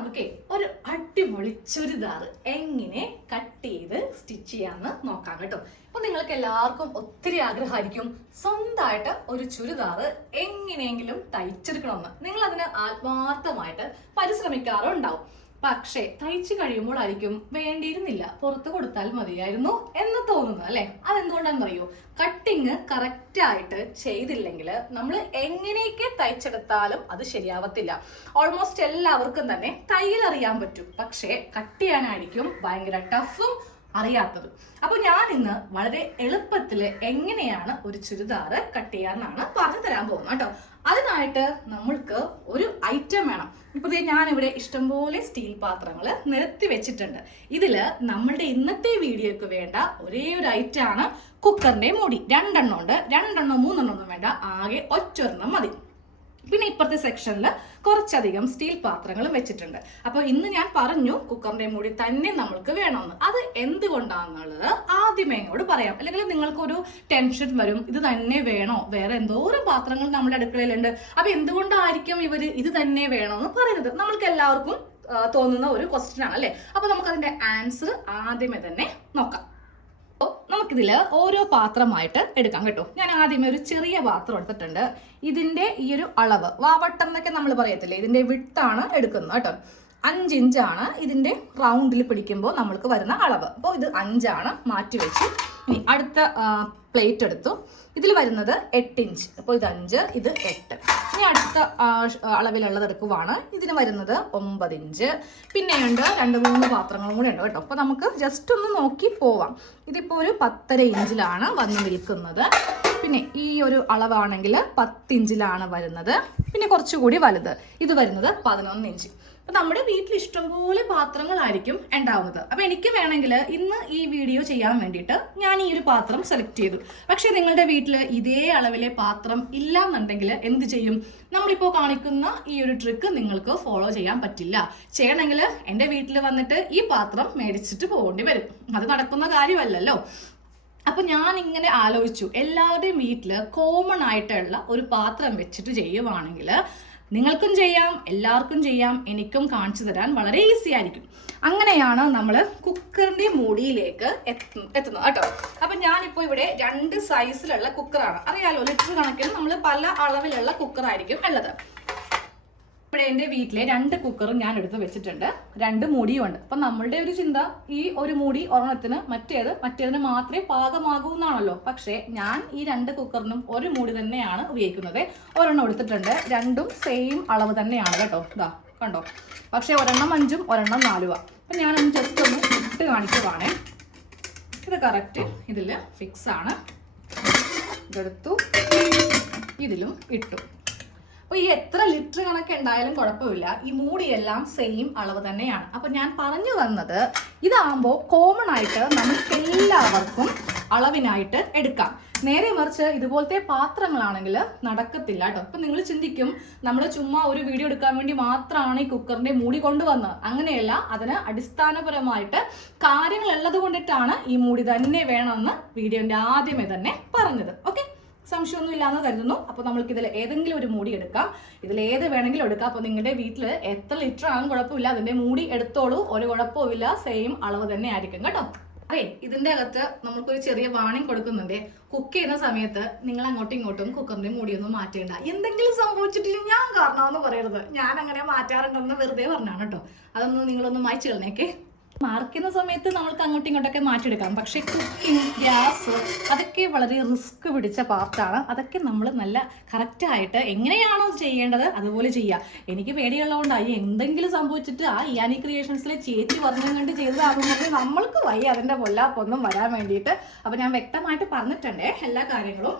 നമുക്ക് ഒരു അടിപൊളി ചുരിദാർ എങ്ങനെ കട്ട് ചെയ്ത് സ്റ്റിച്ച് ചെയ്യാമെന്ന് നോക്കാം കേട്ടോ. അപ്പൊ നിങ്ങൾക്ക് എല്ലാവർക്കും ഒത്തിരി ആഗ്രഹമായിരിക്കും സ്വന്തമായിട്ട് ഒരു ചുരിദാർ എങ്ങനെയെങ്കിലും തയ്ച്ചെടുക്കണമെന്ന്. നിങ്ങൾ അതിന് ആത്മാർത്ഥമായിട്ട് പരിശ്രമിക്കാറുണ്ടാവും. പക്ഷേ തയ്ച്ചു കഴിയുമ്പോഴായിരിക്കും വേണ്ടിയിരുന്നില്ല. പുറത്ത് കൊടുത്താൽ മതിയായിരുന്നു എന്ന് തോന്നുന്നു അല്ലെ? അതെന്തുകൊണ്ടാണെന്നറിയോ കട്ടിങ് കറക്റ്റ് ആയിട്ട് ചെയ്തില്ലെങ്കിൽ നമ്മൾ എങ്ങനെയൊക്കെ തയ്ച്ചെടുത്താലും അത് ശരിയാവത്തില്ല. ഓൾമോസ്റ്റ് എല്ലാവർക്കും തന്നെ തയ്യൽ അറിയാൻ പറ്റും. പക്ഷേ കട്ട് ചെയ്യാനായിരിക്കും ഭയങ്കര ടഫും അറിയാത്തത്. അപ്പൊ ഞാൻ ഇന്ന് വളരെ എളുപ്പത്തിൽ എങ്ങനെയാണ് ഒരു ചുരിദാർ കട്ട് ചെയ്യാന്നാണ് പറഞ്ഞു തരാൻ പോകുന്നത് കേട്ടോ. അതിനായിട്ട് നമ്മൾക്ക് ഒരു ഐറ്റം വേണം. ഇപ്പൊ ദേ ഞാനിവിടെ ഇഷ്ടംപോലെ സ്റ്റീൽ പാത്രങ്ങൾ നിരത്തി വെച്ചിട്ടുണ്ട്. ഇതിൽ നമ്മളുടെ ഇന്നത്തെ വീഡിയോക്ക് വേണ്ട ഒരേ ഒരു ഐറ്റം ആണ് കുക്കറിന്റെ മൂടി. രണ്ടെണ്ണം ഉണ്ട്. രണ്ടെണ്ണം മൂന്നെണ്ണം ഒന്നും വേണ്ട. ആകെ ഒറ്റൊരെണ്ണം മതി. പിന്നെ ഇപ്പുറത്തെ സെക്ഷനിൽ കുറച്ചധികം സ്റ്റീൽ പാത്രങ്ങളും വെച്ചിട്ടുണ്ട്. അപ്പോൾ ഇന്ന് ഞാൻ പറഞ്ഞു കുക്കറിന്റെ മൂടി തന്നെ നമ്മൾക്ക് വേണമെന്ന്. അത് എന്തുകൊണ്ടാണെന്നുള്ളത് ആദ്യമേ എന്നോട് പറയാം. അല്ലെങ്കിൽ നിങ്ങൾക്കൊരു ടെൻഷൻ വരും. ഇത് തന്നെ വേണോ? വേറെ എന്തോരം പാത്രങ്ങൾ നമ്മുടെ അടുക്കളയിലുണ്ട്. അപ്പൊ എന്തുകൊണ്ടായിരിക്കും ഇവർ ഇത് തന്നെ വേണമെന്ന് പറയുന്നത്? നമ്മൾക്ക് എല്ലാവർക്കും തോന്നുന്ന ഒരു ക്വസ്റ്റ്യൻ ആണ് അല്ലേ? അപ്പൊ നമുക്ക് അതിന്റെ ആൻസർ ആദ്യമേ തന്നെ നോക്കാം. അപ്പോൾ നമുക്കിതിൽ ഓരോ പാത്രമായിട്ട് എടുക്കാം കേട്ടോ. ഞാൻ ആദ്യമേ ഒരു ചെറിയ പാത്രം എടുത്തിട്ടുണ്ട്. ഇതിന്റെ ഈ ഒരു അളവ് വാവട്ടം എന്നൊക്കെ നമ്മൾ പറയത്തില്ലേ? ഇതിന്റെ വിട്ടാണ് എടുക്കുന്നത് കേട്ടോ. അഞ്ച് ഇഞ്ചാണ് ഇതിന്റെ റൗണ്ടിൽ പിടിക്കുമ്പോൾ നമ്മൾക്ക് വരുന്ന അളവ്. അപ്പോൾ ഇത് അഞ്ചാണ് മാറ്റി വെച്ച് ഇനി അടുത്ത പ്ലേറ്റ് എടുത്തു. ഇതിൽ വരുന്നത് എട്ട് ഇഞ്ച്. അപ്പോൾ ഇത് അഞ്ച് ഇത് എട്ട്. ഇനി അടുത്ത അളവിലുള്ളത് എടുക്കുവാണ്. ഇതിന് വരുന്നത് ഒമ്പത് ഇഞ്ച്. പിന്നെയുണ്ട് രണ്ട് മൂന്ന് പാത്രങ്ങളും കൂടെ ഉണ്ട് കേട്ടോ. അപ്പോൾ നമുക്ക് ജസ്റ്റ് ഒന്ന് നോക്കി പോവാം. ഇതിപ്പോൾ ഒരു പത്തര ഇഞ്ചിലാണ് വന്ന് നിൽക്കുന്നത്. പിന്നെ ഈ ഒരു അളവാണെങ്കിൽ പത്തിഞ്ചിലാണ് വരുന്നത്. പിന്നെ കുറച്ചുകൂടി വലുത്. ഇത് വരുന്നത് പതിനൊന്ന് ഇഞ്ച്. അപ്പൊ നമ്മുടെ വീട്ടിൽ ഇഷ്ടംപോലെ പാത്രങ്ങളായിരിക്കും ഉണ്ടാവുന്നത്. അപ്പൊ എനിക്ക് വേണമെങ്കിൽ ഇന്ന് ഈ വീഡിയോ ചെയ്യാൻ വേണ്ടിയിട്ട് ഞാൻ ഈ ഒരു പാത്രം സെലക്ട് ചെയ്തു. പക്ഷെ നിങ്ങളുടെ വീട്ടിൽ ഇതേ അളവിലെ പാത്രം ഇല്ല എന്നുണ്ടെങ്കിൽ എന്ത് ചെയ്യും? നമ്മളിപ്പോൾ കാണിക്കുന്ന ഈ ഒരു ട്രിക്ക് നിങ്ങൾക്ക് ഫോളോ ചെയ്യാൻ പറ്റില്ല. ചെയ്യണമെങ്കിൽ എന്റെ വീട്ടിൽ വന്നിട്ട് ഈ പാത്രം മേടിച്ചിട്ട് പോകേണ്ടി വരും. അത് നടക്കുന്ന കാര്യമല്ലല്ലോ. അപ്പൊ ഞാൻ ഇങ്ങനെ ആലോചിച്ചു. എല്ലാവരുടെയും വീട്ടിൽ കോമൺ ആയിട്ടുള്ള ഒരു പാത്രം വെച്ചിട്ട് ചെയ്യുവാണെങ്കിൽ നിങ്ങൾക്കും ചെയ്യാം എല്ലാവർക്കും ചെയ്യാം എനിക്കും കാണിച്ചു തരാൻ വളരെ ഈസി ആയിരിക്കും. അങ്ങനെയാണ് നമ്മൾ കുക്കറിന്റെ മൂടിയിലേക്ക് എത്തുന്നത് കേട്ടോ. അപ്പം ഞാനിപ്പോൾ ഇവിടെ രണ്ട് സൈസിലുള്ള കുക്കറാണ് അറിയാലോ ലിറ്റർ കണക്കിന് നമ്മൾ പല അളവിലുള്ള കുക്കറായിരിക്കും ഉള്ളത്. എന്റെ വീട്ടിലെ രണ്ട് കുക്കറും ഞാൻ എടുത്ത് വെച്ചിട്ടുണ്ട്. രണ്ട് മൂടിയും ഉണ്ട്. അപ്പൊ നമ്മളുടെ ഒരു ചിന്ത ഈ ഒരു മൂടി ഒരെണ്ണത്തിന് മറ്റേത് മറ്റേതിന് മാത്രമേ പാകമാകൂ എന്നാണല്ലോ. പക്ഷേ ഞാൻ ഈ രണ്ട് കുക്കറിനും ഒരു മൂടി തന്നെയാണ് ഉപയോഗിക്കുന്നത്. ഒരെണ്ണം എടുത്തിട്ടുണ്ട്. രണ്ടും സെയിം അളവ് തന്നെയാണ് കേട്ടോ. ഇതാ കണ്ടോ? പക്ഷേ ഒരെണ്ണം അഞ്ചും ഒരെണ്ണം നാലുവ. അപ്പൊ ഞാനൊന്ന് ജസ്റ്റ് ഒന്ന് ഇട്ട് കാണിച്ചതാണ്. ഇത് കറക്റ്റ് ഇതിൽ ഫിക്സ് ആണ്. ഇതെടുത്തു. ഇതിലും ഇട്ടു. അപ്പൊ ഈ എത്ര ലിറ്റർ കണക്ക് ഉണ്ടായാലും കുഴപ്പമില്ല. ഈ മൂടി എല്ലാം സെയിം അളവ് തന്നെയാണ്. അപ്പൊ ഞാൻ പറഞ്ഞു വന്നത് ഇതാകുമ്പോൾ കോമൺ ആയിട്ട് നമുക്ക് എല്ലാവർക്കും അളവിനായിട്ട് എടുക്കാം. നേരെ മറിച്ച് ഇതുപോലത്തെ പാത്രങ്ങളാണെങ്കിൽ നടക്കത്തില്ല കേട്ടോ. അപ്പൊ നിങ്ങൾ ചിന്തിക്കും നമ്മൾ ചുമ്മാ ഒരു വീഡിയോ എടുക്കാൻ വേണ്ടി മാത്രമാണ് ഈ കുക്കറിന്റെ മൂടി കൊണ്ടുവന്നത്. അങ്ങനെയല്ല അതിന് അടിസ്ഥാനപരമായിട്ട് കാര്യങ്ങൾ ഉള്ളത് കൊണ്ടിട്ടാണ് ഈ മൂടി തന്നെ വേണമെന്ന് വീഡിയോന്റെ ആദ്യമേ തന്നെ പറഞ്ഞത്. ഓക്കെ സംശയമൊന്നും ഇല്ലാന്ന് കരുതുന്നു. അപ്പോൾ നമ്മൾക്ക് ഇതിൽ ഏതെങ്കിലും ഒരു മൂടി എടുക്കാം. ഇതിൽ ഏത് വേണമെങ്കിലും എടുക്കാം. അപ്പോൾ നിങ്ങളുടെ വീട്ടിൽ എത്ര ലിറ്റർ ആണെങ്കിലും കുഴപ്പമില്ല. അതിന്റെ മൂടി എടുത്തോളൂ. ഒരു കുഴപ്പമില്ല സെയിം അളവ് തന്നെ ആയിരിക്കും കേട്ടോ. അതെ ഇതിന്റെ അകത്ത് നമുക്കൊരു ചെറിയ വാണിംഗ് കൊടുക്കുന്നുണ്ട്. കുക്ക് ചെയ്യുന്ന സമയത്ത് നിങ്ങൾ അങ്ങോട്ടും ഇങ്ങോട്ടും കുക്കറിന്റെ മൂടിയൊന്നും മാറ്റേണ്ട. എന്തെങ്കിലും സംഭവിച്ചിട്ടില്ല ഞാൻ കാരണമെന്ന് പറയരുത്. ഞാൻ അങ്ങനെ മാറ്റാറുണ്ടെന്ന് വെറുതെ പറഞ്ഞാണ് കേട്ടോ. അതൊന്ന് നിങ്ങളൊന്ന് മായ്ച്ചു കളഞ്ഞേക്കേ. മാർക്കുന്ന സമയത്ത് നമ്മൾക്ക് അങ്ങോട്ടും ഇങ്ങോട്ടൊക്കെ മാറ്റിയെടുക്കാം. പക്ഷേ കുക്കിംഗ് ഗ്യാസ് അതൊക്കെ വളരെ റിസ്ക് പിടിച്ച പാർട്ടാണ് അതൊക്കെ നമ്മൾ നല്ല കറക്റ്റായിട്ട് എങ്ങനെയാണോ ചെയ്യേണ്ടത് അതുപോലെ ചെയ്യുക എനിക്ക് പേടിയുള്ളതുകൊണ്ടായി എന്തെങ്കിലും സംഭവിച്ചിട്ട് ആ ഇയാനി ക്രിയേഷൻസിലെ ചേച്ചി പറഞ്ഞും കണ്ട് ചെയ്തതാകുന്നത് നമ്മൾക്ക് വയ്യ. അതിന്റെ പൊല്ലാപ്പൊന്നും വരാൻ വേണ്ടിയിട്ട്. അപ്പോൾ ഞാൻ വ്യക്തമായിട്ട് പറഞ്ഞിട്ടുണ്ടേ എല്ലാ കാര്യങ്ങളും.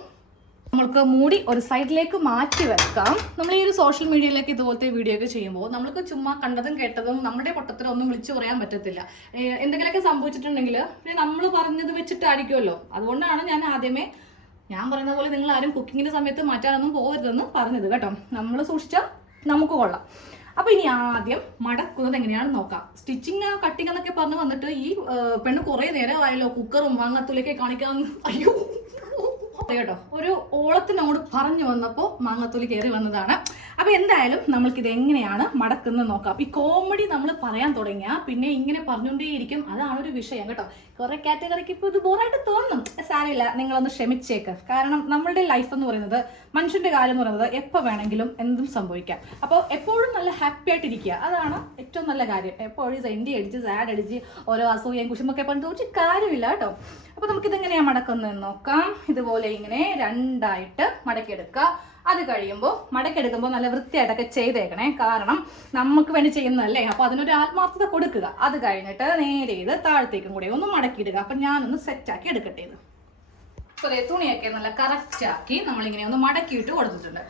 നമ്മൾക്ക് മൂടി ഒരു സൈഡിലേക്ക് മാറ്റി വെക്കാം. നമ്മൾ ഈ ഒരു സോഷ്യൽ മീഡിയയിലേക്ക് ഇതുപോലത്തെ വീഡിയോ ഒക്കെ ചെയ്യുമ്പോൾ നമ്മൾക്ക് ചുമ്മാ കണ്ടതും കേട്ടതും നമ്മുടെ പൊട്ടത്തിലും ഒന്നും വിളിച്ചു പറയാൻ പറ്റത്തില്ല. എന്തെങ്കിലുമൊക്കെ സംഭവിച്ചിട്ടുണ്ടെങ്കിൽ പിന്നെ നമ്മൾ പറഞ്ഞത് വെച്ചിട്ടായിരിക്കുമല്ലോ. അതുകൊണ്ടാണ് ഞാൻ ആദ്യമേ ഞാൻ പറയുന്ന പോലെ നിങ്ങൾ ആരും കുക്കിങ്ങിന്റെ സമയത്ത് മാറ്റാനൊന്നും പോകരുതെന്ന് പറഞ്ഞത് കേട്ടോ. നമ്മൾ സൂക്ഷിച്ചാൽ നമുക്ക് കൊള്ളാം. അപ്പോൾ ഇനി ആദ്യം മടക്കുന്നത് എങ്ങനെയാണെന്ന് നോക്കാം. സ്റ്റിച്ചിങ് കട്ടിങ് എന്നൊക്കെ പറഞ്ഞ് വന്നിട്ട് ഈ പെണ്ണ് കുറെ നേരമായല്ലോ കുക്കറും വാങ്ങത്തുലൊക്കെ കാണിക്കാൻ അയ്യോ കേട്ടോ. ഒരു ഓളത്തിനോട് പറഞ്ഞു വന്നപ്പോൾ മാങ്ങത്തൊലി കയറി വന്നതാണ്. അപ്പൊ എന്തായാലും നമ്മൾക്ക് ഇത് എങ്ങനെയാണ് മടക്കുന്നത് നോക്കാം. ഈ കോമഡി നമ്മൾ പറയാൻ തുടങ്ങിയാൽ പിന്നെ ഇങ്ങനെ പറഞ്ഞുകൊണ്ടേയിരിക്കും. അതാണ് ഒരു വിഷയം കേട്ടോ. കുറേ കാറ്റഗറിക്ക് ഇപ്പോൾ ഇത് ബോറായിട്ട് തോന്നും. സാരമില്ല. നിങ്ങളൊന്ന് ക്ഷമിച്ചേക്ക്. കാരണം നമ്മളുടെ ലൈഫ് എന്ന് പറയുന്നത് മനുഷ്യന്റെ കാര്യം എന്ന് പറയുന്നത് എപ്പോൾ വേണമെങ്കിലും എന്തും സംഭവിക്കാം. അപ്പോൾ എപ്പോഴും നല്ല ഹാപ്പി ആയിട്ടിരിക്കുക. അതാണ് ഏറ്റവും നല്ല കാര്യം. എപ്പോഴും സെന്റി അടിച്ച് സാഡ് അടിച്ച് ഓരോ അസൂയം കുശുമൊക്കെ പറഞ്ഞിട്ട് ഒരു കാര്യമില്ല കേട്ടോ. അപ്പോൾ നമുക്കിത് എങ്ങനെയാണ് മടക്കുന്നത് നോക്കാം. ഇതുപോലെ ഇങ്ങനെ രണ്ടായിട്ട് മടക്കിയെടുക്കുക. അത് കഴിയുമ്പോൾ മടക്കെടുക്കുമ്പോൾ നല്ല വൃത്തിയായിട്ടൊക്കെ ചെയ്തേക്കണേ. കാരണം നമുക്ക് വേണ്ടി ചെയ്യുന്നതല്ലേ. അപ്പോൾ അതിനൊരു ആത്മാർത്ഥത കൊടുക്കുക. അത് കഴിഞ്ഞിട്ട് നേരെ ഇത് താഴത്തേക്കും കൂടി ഒന്ന് മടക്കിയിടുക. അപ്പം ഞാനൊന്ന് സെറ്റാക്കി എടുക്കട്ടെ ഇത്. അപ്പോൾ തുണിയൊക്കെ നല്ല കറക്റ്റാക്കി നമ്മളിങ്ങനെ ഒന്ന് മടക്കിയിട്ട് കൊടുത്തിട്ടുണ്ട്.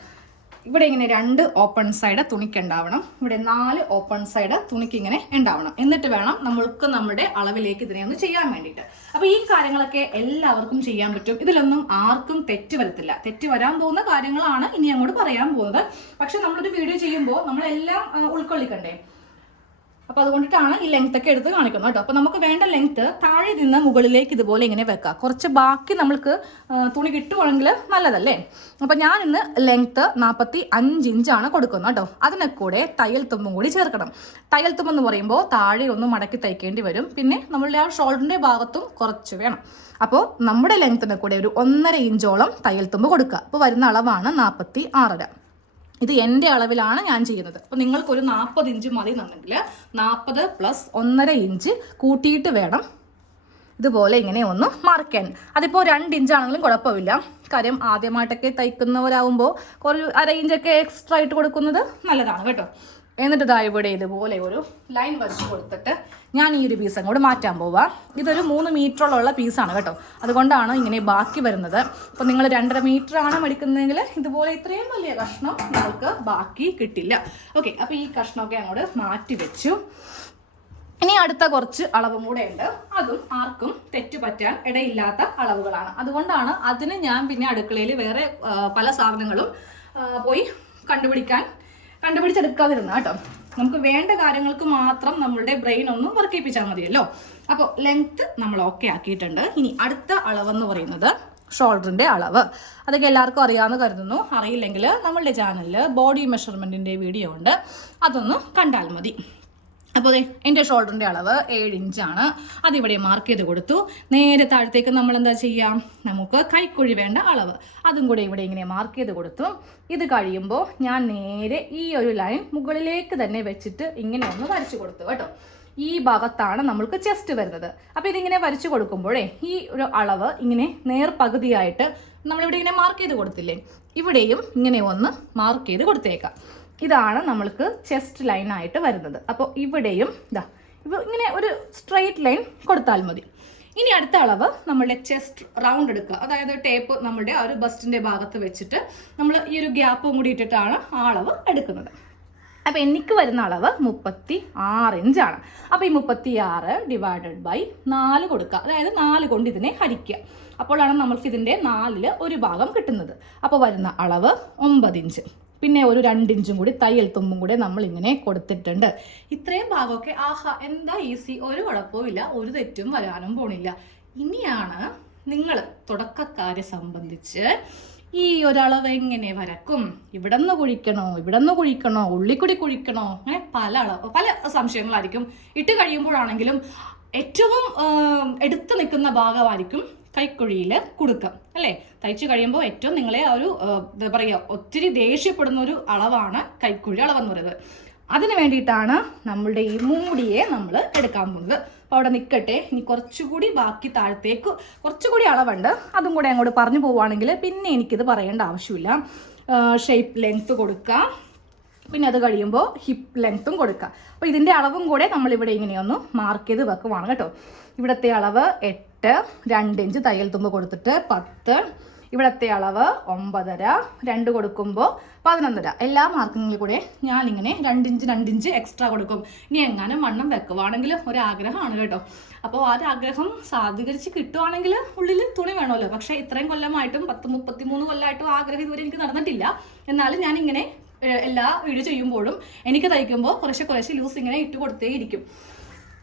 ഇവിടെ ഇങ്ങനെ രണ്ട് ഓപ്പൺ സൈഡ് തുണിക്ക് ഉണ്ടാവണം. ഇവിടെ നാല് ഓപ്പൺ സൈഡ് തുണിക്ക് ഇങ്ങനെ ഉണ്ടാവണം. എന്നിട്ട് വേണം നമ്മൾക്ക് നമ്മുടെ അളവിലേക്ക് ഇതിനെ ഒന്ന് ചെയ്യാൻ വേണ്ടിയിട്ട്. അപ്പോൾ ഈ കാര്യങ്ങളൊക്കെ എല്ലാവർക്കും ചെയ്യാൻ പറ്റും. ഇതിലൊന്നും ആർക്കും തെറ്റ് വരത്തില്ല. തെറ്റ് വരാൻ പോകുന്ന കാര്യങ്ങളാണ് ഇനി അങ്ങോട്ട് പറയാൻ പോകുന്നത്. പക്ഷെ നമ്മളൊരു വീഡിയോ ചെയ്യുമ്പോൾ നമ്മളെല്ലാം ഉൾക്കൊള്ളിക്കണ്ടേ? അപ്പോൾ അതുകൊണ്ടിട്ടാണ് ഈ ലെങ്ത് ഒക്കെ എടുത്ത് കാണിക്കുന്നത് കേട്ടോ. അപ്പോൾ നമുക്ക് വേണ്ട ലെങ്ത് താഴെ നിന്ന് മുകളിലേക്ക് ഇതുപോലെ ഇങ്ങനെ വെക്കാം. കുറച്ച് ബാക്കി നമ്മൾക്ക് തുണി കിട്ടുവാണെങ്കിൽ നല്ലതല്ലേ? അപ്പോൾ ഞാൻ ഇന്ന് ലെങ്ത് നാൽപ്പത്തി അഞ്ച് ഇഞ്ചാണ് കൊടുക്കുന്നത് കേട്ടോ. അതിനെ കൂടെ തയ്യൽ തുമ്പും കൂടി ചേർക്കണം. തയ്യൽ തുമ്പ് എന്ന് പറയുമ്പോൾ താഴെ ഒന്ന് മടക്കി തയ്ക്കേണ്ടി വരും. പിന്നെ നമ്മളുടെ ആ ഷോൾഡറിന്റെ ഭാഗത്തും കുറച്ച് വേണം. അപ്പോൾ നമ്മുടെ ലെങ്ത്തിന് കൂടെ ഒരു ഒന്നര ഇഞ്ചോളം തയ്യൽ തുമ്പ് കൊടുക്കുക. അപ്പോൾ വരുന്ന അളവാണ് നാൽപ്പത്തി ആറര ഇത് എന്റെ അളവിലാണ് ഞാൻ ചെയ്യുന്നത്. അപ്പോൾ നിങ്ങൾക്കൊരു നാൽപ്പത് ഇഞ്ച് മതി എന്നുണ്ടെങ്കിൽ നാൽപ്പത് പ്ലസ് ഒന്നര ഇഞ്ച് കൂട്ടിയിട്ട് വേണം ഇതുപോലെ ഇങ്ങനെ ഒന്ന് മറക്കാൻ. അതിപ്പോൾ രണ്ട് ഇഞ്ചാണെങ്കിലും കുഴപ്പമില്ല. കാര്യം ആദ്യമായിട്ടൊക്കെ തയ്ക്കുന്നവരാകുമ്പോൾ കുറേ അര ഇഞ്ചൊക്കെ എക്സ്ട്രാ ആയിട്ട് കൊടുക്കുന്നത് നല്ലതാണ് കേട്ടോ. എന്നിട്ട് ഇതാ ഇവിടെ ഇതുപോലെ ഒരു ലൈൻ വരച്ച് കൊടുത്തിട്ട് ഞാൻ ഈ ഒരു പീസ് അങ്ങോട്ട് മാറ്റാൻ പോവാം. ഇതൊരു മൂന്ന് മീറ്ററോളമുള്ള പീസാണ് കേട്ടോ. അതുകൊണ്ടാണ് ഇങ്ങനെ ബാക്കി വരുന്നത്. അപ്പോൾ നിങ്ങൾ രണ്ടര മീറ്റർ ആണ് മേടിക്കുന്നതെങ്കിൽ ഇതുപോലെ ഇത്രയും വലിയ കഷ്ണം നിങ്ങൾക്ക് ബാക്കി കിട്ടില്ല. ഓക്കെ അപ്പോൾ ഈ കഷ്ണമൊക്കെ അങ്ങോട്ട് മാറ്റി വെച്ചു. ഇനി അടുത്ത കുറച്ച് അളവും കൂടെ ഉണ്ട്. അതും ആർക്കും തെറ്റുപറ്റാൻ ഇടയില്ലാത്ത അളവുകളാണ്. അതുകൊണ്ടാണ് അതിന് ഞാൻ പിന്നെ അടുക്കളയിൽ വേറെ പല സാധനങ്ങളും പോയി കണ്ടുപിടിക്കാൻ കണ്ടുപിടിച്ചെടുക്കാതിരുന്ന കേട്ടോ. നമുക്ക് വേണ്ട കാര്യങ്ങൾക്ക് മാത്രം നമ്മളുടെ ബ്രെയിൻ ഒന്ന് വർക്ക് ചെയ്യിപ്പിച്ചാൽ മതിയല്ലോ. അപ്പോൾ ലെങ്ത്ത് നമ്മൾ ഓക്കെ ആക്കിയിട്ടുണ്ട്. ഇനി അടുത്ത അളവെന്ന് പറയുന്നത് ഷോൾഡറിന്റെ അളവ്. അതൊക്കെ എല്ലാവർക്കും അറിയാമെന്ന് കരുതുന്നു. അറിയില്ലെങ്കിൽ നമ്മളുടെ ചാനലിൽ ബോഡി മെഷർമെന്റിന്റെ വീഡിയോ ഉണ്ട്. അതൊന്ന് കണ്ടാൽ മതി. അപ്പോൾ എന്റെ ഷോൾഡറിന്റെ അളവ് ഏഴ് ഇഞ്ചാണ്. അതിവിടെ മാർക്ക് ചെയ്ത് കൊടുത്തു. നേരെ താഴത്തേക്ക് നമ്മൾ എന്താ ചെയ്യാം? നമുക്ക് കൈക്കുഴി വേണ്ട അളവ്. അതും കൂടെ ഇവിടെ ഇങ്ങനെ മാർക്ക് ചെയ്ത് കൊടുത്തു. ഇത് കഴിയുമ്പോൾ ഞാൻ നേരെ ഈ ഒരു ലൈൻ മുകളിലേക്ക് തന്നെ വെച്ചിട്ട് ഇങ്ങനെ ഒന്ന് വരച്ചു കൊടുത്തു കേട്ടോ. ഈ ഭാഗത്താണ് നമ്മൾക്ക് ചെസ്റ്റ് വരുന്നത്. അപ്പോൾ ഇതിങ്ങനെ വരച്ചു കൊടുക്കുമ്പോഴേ ഈ ഒരു അളവ് ഇങ്ങനെ നേർപകുതിയായിട്ട് നമ്മളിവിടെ ഇങ്ങനെ മാർക്ക് ചെയ്ത് കൊടുത്തില്ലേ? ഇവിടെയും ഇങ്ങനെ ഒന്ന് മാർക്ക് ചെയ്ത് കൊടുത്തേക്കാം. ഇതാണ് നമ്മൾക്ക് ചെസ്റ്റ് ലൈൻ ആയിട്ട് വരുന്നത്. അപ്പോൾ ഇവിടെയും ഇതാ ഇപ്പോൾ ഇങ്ങനെ ഒരു സ്ട്രെയിറ്റ് ലൈൻ കൊടുത്താൽ മതി. ഇനി അടുത്ത അളവ് നമ്മളുടെ ചെസ്റ്റ് റൗണ്ട് എടുക്കുക. അതായത് ടേപ്പ് നമ്മുടെ ആ ഒരു ബസ്റ്റിന്റെ ഭാഗത്ത് വെച്ചിട്ട് നമ്മൾ ഈ ഒരു ഗ്യാപ്പും കൂടി ഇട്ടിട്ടാണ് ആ അളവ് എടുക്കുന്നത്. അപ്പോൾ എനിക്ക് വരുന്ന അളവ് മുപ്പത്തി ആറ് ഇഞ്ചാണ് അപ്പോൾ ഈ മുപ്പത്തി ആറ് ഡിവൈഡഡ് ബൈ നാല് കൊടുക്കുക. അതായത് നാല് കൊണ്ട് ഇതിനെ ഹരിക്കുക. അപ്പോഴാണ് നമ്മൾക്ക് ഇതിന്റെ നാലിൽ ഒരു ഭാഗം കിട്ടുന്നത്. അപ്പോൾ വരുന്ന അളവ് ഒമ്പത് ഇഞ്ച് പിന്നെ ഒരു രണ്ടിഞ്ചും കൂടി തയ്യൽ തുമ്പും കൂടെ നമ്മൾ ഇങ്ങനെ കൊടുത്തിട്ടുണ്ട്. ഇത്രയും ഭാഗമൊക്കെ ആഹാ എന്താ ഈസി? ഒരു കുഴപ്പവും ഒരു തെറ്റും വരാനും പോണില്ല. ഇനിയാണ് നിങ്ങൾ തുടക്കക്കാരെ സംബന്ധിച്ച് ഈ ഒരളവ് എങ്ങനെ വരക്കും? ഇവിടെ നിന്ന് കുഴിക്കണോ? ഇവിടെ നിന്ന് കുഴിക്കണോ? ഉള്ളിക്കുടി കുഴിക്കണോ? അങ്ങനെ പല അളവ് പല സംശയങ്ങളായിരിക്കും. ഇട്ട് കഴിയുമ്പോഴാണെങ്കിലും ഏറ്റവും എടുത്തു നിൽക്കുന്ന ഭാഗമായിരിക്കും കൈക്കുഴിയിൽ കുടുക്കം അല്ലേ? തയ്ച്ചു കഴിയുമ്പോൾ ഏറ്റവും നിങ്ങളെ ആ ഒരു എന്താ പറയുക ഒത്തിരി ദേഷ്യപ്പെടുന്ന ഒരു അളവാണ് കൈക്കുഴി അളവെന്ന് പറയുന്നത്. അതിന് വേണ്ടിയിട്ടാണ് നമ്മളുടെ ഈ മൂടിയെ നമ്മൾ എടുക്കാൻ പോകുന്നത്. അപ്പോൾ അവിടെ നിൽക്കട്ടെ ഇനി കുറച്ചുകൂടി ബാക്കി താഴത്തേക്ക് കുറച്ചുകൂടി അളവുണ്ട്. അതും കൂടെ അങ്ങോട്ട് പറഞ്ഞു പോവുകയാണെങ്കിൽ പിന്നെ എനിക്കിത് പറയേണ്ട ആവശ്യമില്ല. ഷേപ്പ് ലെങ്ത്ത് കൊടുക്കാം പിന്നെ അത് കഴിയുമ്പോൾ ഹിപ്പ് ലെങ്ത്തും കൊടുക്കുക. അപ്പോൾ ഇതിന്റെ അളവും കൂടെ നമ്മളിവിടെ ഇങ്ങനെയൊന്ന് മാർക്ക് ചെയ്ത് വെക്കുവാണ് കേട്ടോ. ഇവിടുത്തെ അളവ് എട്ട് രണ്ട് ഇഞ്ച് തയ്യൽ തുമ്പ് കൊടുത്തിട്ട് പത്ത്. ഇവിടത്തെ അളവ് ഒമ്പതര. രണ്ട് കൊടുക്കുമ്പോൾ പതിനൊന്നര. എല്ലാ മാർക്കിങ്ങിൽ കൂടെ ഞാനിങ്ങനെ രണ്ടിഞ്ച് രണ്ടിഞ്ച് എക്സ്ട്രാ കൊടുക്കും. ഇനി എങ്ങാനും വണ്ണം വെക്കുവാണെങ്കിൽ ഒരാഗ്രഹമാണ് കേട്ടോ. അപ്പോൾ ആ ആഗ്രഹം സാധീകരിച്ച് കിട്ടുവാണെങ്കിൽ ഉള്ളിൽ തുണി വേണമല്ലോ. പക്ഷേ ഇത്രയും കൊല്ലമായിട്ടും പത്ത് മുപ്പത്തി മൂന്ന് കൊല്ലമായിട്ടും ആഗ്രഹം ഇതുവരെ എനിക്ക് നടന്നിട്ടില്ല. എന്നാലും ഞാനിങ്ങനെ എല്ലാ വീഡിയോ ചെയ്യുമ്പോഴും എനിക്ക് തയ്ക്കുമ്പോൾ കുറേശ്ശെ കുറേശ്ശെ ലൂസ് ഇങ്ങനെ ഇട്ട് കൊടുത്തേ ഇരിക്കും